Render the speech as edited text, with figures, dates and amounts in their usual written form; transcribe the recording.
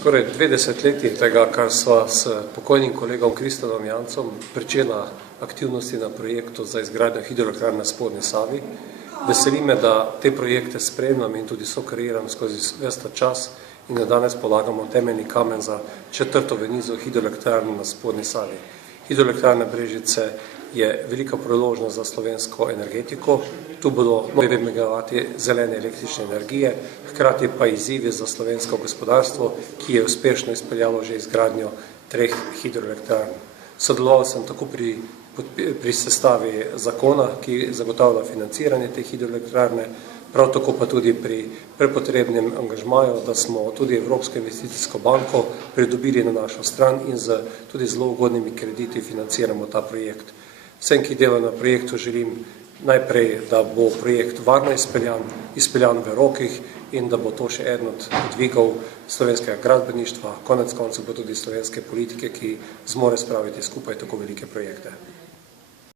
skoraj 2 desetletji tega, kar sva s pokojnim kolegom Kristanom Jancom pričela aktivnosti na projektu za izgradnjo hidroelektrarne na Spodnji Savi. Veseli me, da te projekte spremljam in tudi sokreiram skozi ves ta čas in da danes polagamo temeljni kamen za 4. venizo hidroelektrarne na Spodnji Savi. Hidroelektrarna Brežice je velika priložnost za slovensko energetiko. Tu bodo 9 megavati zelene električne energije, hkrati pa izzivi za slovensko gospodarstvo, ki je uspešno izpeljalo že izgradnjo 3 hidroelektrarn. Sodeloval sem tako pri sestavi zakona, ki zagotavlja financiranje te hidroelektrarne, prav tako pa tudi pri prepotrebnem angažmaju, da smo tudi Evropsko investicijsko banko pridobili na našo stran in tudi zelo ugodnimi krediti financiramo ta projekt. Vsem, ki delajo na projektu, želim najprej, da bo projekt varno izpeljan v rokih in da bo to še eden od dvigov slovenskega gradbeništva, konec koncev pa tudi slovenske politike, ki zmore spraviti skupaj tako velike projekte.